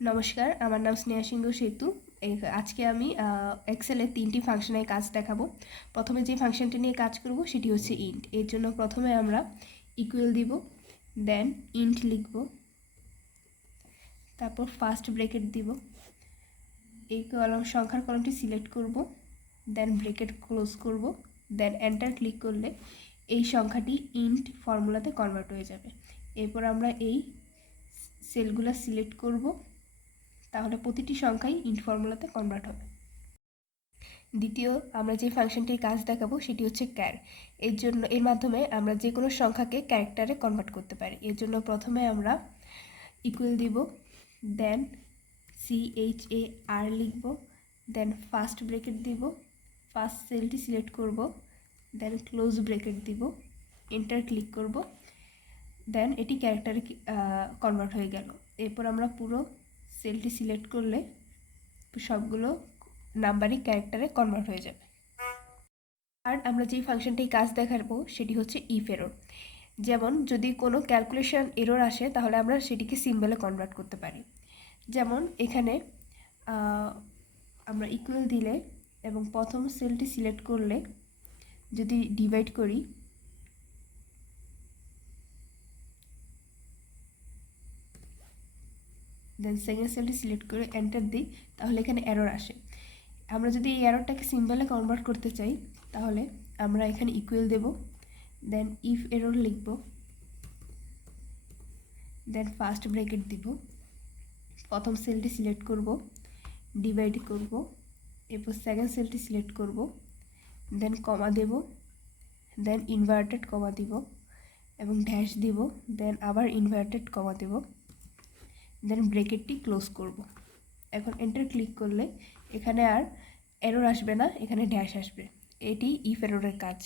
নমস্কার, আমার নাম স্নেহা সিংহ সেতু। আজকে আমি এক্সেলের 3টি ফাংশনের কাজ দেখাবো। প্রথমে যে ফাংশনটি নিয়ে কাজ করব সেটি হচ্ছে ইন্ট। এর জন্য প্রথমে আমরা ইকুয়াল দিব, দেন ইন্ট লিখব, তারপর ফার্স্ট ব্রেকেট দিব, এই সংখ্যার কলমটি সিলেক্ট করব, দেন ব্রেকেট ক্লোজ করব, দেন এন্টার ক্লিক করলে এই সংখ্যাটি ইন্ট ফর্মুলাতে কনভার্ট হয়ে যাবে। এরপর আমরা এই সেলগুলো সিলেক্ট করব, তাহলে প্রতিটি সংখ্যাই ইন্ট ফর্মুলাতে কনভার্ট হবে। দ্বিতীয় আমরা যে ফাংশনটির কাজ দেখাবো সেটি হচ্ছে ক্যার। এর মাধ্যমে আমরা যে কোনো সংখ্যাকে ক্যারেক্টারে কনভার্ট করতে পারি। এর জন্য প্রথমে আমরা ইকুয়াল দিব, দেন CHAR লিখব, দেন ফার্স্ট ব্রেকেট দিব, ফার্স্ট সেলটি সিলেক্ট করব, দেন ক্লোজ ব্রেকেট দিব, এন্টার ক্লিক করব, দেন এটি ক্যারেক্টারে কনভার্ট হয়ে গেল। এরপর আমরা পুরো সেলটি সিলেক্ট করলে সবগুলো নাম্বারিং ক্যারেক্টারে কনভার্ট হয়ে যাবে। আর আমরা যেই ফাংশনটি কাজ দেখাবো সেটি হচ্ছে ইফ এরর। যেমন যদি কোনো ক্যালকুলেশন এরর আসে তাহলে আমরা সেটিকে সিম্বলে কনভার্ট করতে পারি। যেমন এখানে আমরা ইকুয়াল দিলে এবং প্রথম সেলটি সিলেক্ট করলে যদি ডিভাইড করি, দেন সেকেন্ড সেলটি সিলেক্ট করে এন্টার দিই, তাহলে এখানে এরর আসে। আমরা যদি এই এররটাকে সিম্বলে কনভার্ট করতে চাই তাহলে আমরা এখানে ইকুয়াল দেব, দেন ইফ এরর লিখব, দেন ফার্স্ট ব্রেকেট দিব, প্রথম সেলটি সিলেক্ট করব, ডিভাইড করব, এরপর সেকেন্ড সেলটি সিলেক্ট করব, দেন কমা দেব, দেন ইনভার্টেড কমা দিব এবং ড্যাশ দিব, দেন আবার ইনভার্টেড কমা দেব, দেন ব্রেকেটটি ক্লোজ করব। এখন এন্টার ক্লিক করলে এখানে আর এরর আসবে না, এখানে ড্যাশ আসবে। এটি ইফ এররের কাজ।